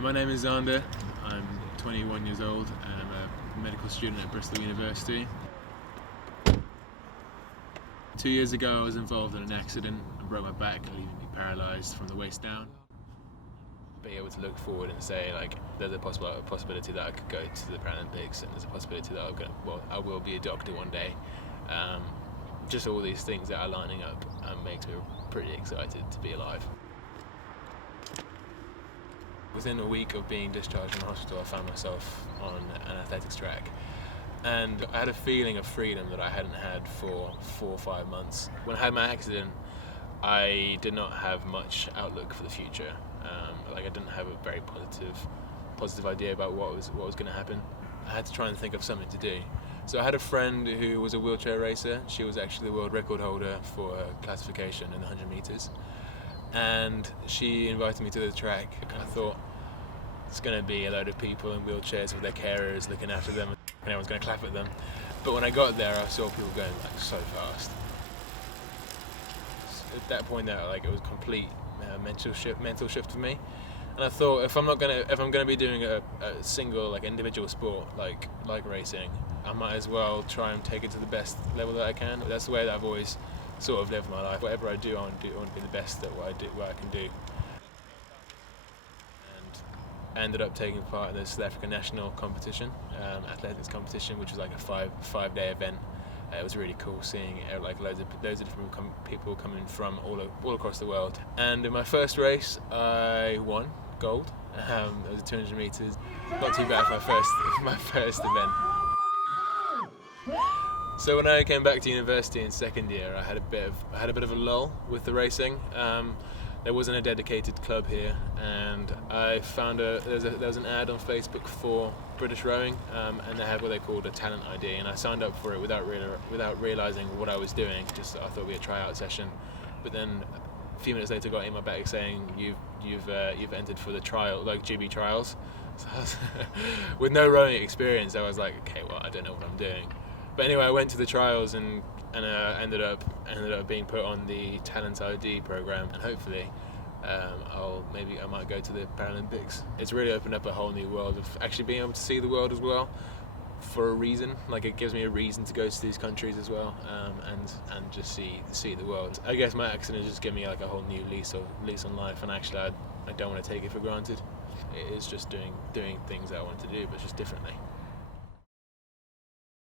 My name is Xander. I'm 21 years old and I'm a medical student at Bristol University. 2 years ago I was involved in an accident and broke my back, leaving me paralysed from the waist down. Be able to look forward and say, like, there's a possibility that I could go to the Paralympics, and there's a possibility that I will be a doctor one day. Just all these things that are lining up makes me pretty excited to be alive. Within a week of being discharged from hospital, I found myself on an athletics track, and I had a feeling of freedom that I hadn't had for 4 or 5 months. When I had my accident, I did not have much outlook for the future. I didn't have a very positive idea about what was going to happen. I had to try and think of something to do. So I had a friend who was a wheelchair racer. She was actually the world record holder for classification in the 100 meters. And she invited me to the track. I thought, it's going to be a load of people in wheelchairs with their carers looking after them, and everyone's going to clap at them. But when I got there, I saw people going so fast. At that point, it was complete mental shift for me. And I thought, if I'm going to be doing a single individual sport like racing, I might as well try and take it to the best level that I can. That's the way that I've always sort of lived my life. Whatever I do, I want to be the best at what I can do. And I ended up taking part in the South African national competition, athletics competition, which was like a five-day event. It was really cool seeing loads of different people coming from all across the world. And in my first race, I won gold. It was 200 meters. Not too bad for my first event. So when I came back to university in second year, I had a bit of a lull with the racing. There wasn't a dedicated club here, and I found there was an ad on Facebook for British rowing, and they had what they called a talent ID, and I signed up for it without realising what I was doing. Just I thought it'd be a tryout session, but then a few minutes later I got an email back saying you've entered for the trial, GB trials. So with no rowing experience, I was like, okay, well, I don't know what I'm doing. But anyway, I went to the trials and ended up being put on the Talent ID program, and hopefully I might go to the Paralympics. It's really opened up a whole new world of actually being able to see the world as well, for a reason. It gives me a reason to go to these countries as well, and just see the world. I guess my accident just gave me a whole new lease on life, and actually I don't want to take it for granted. It is just doing things that I want to do, but just differently.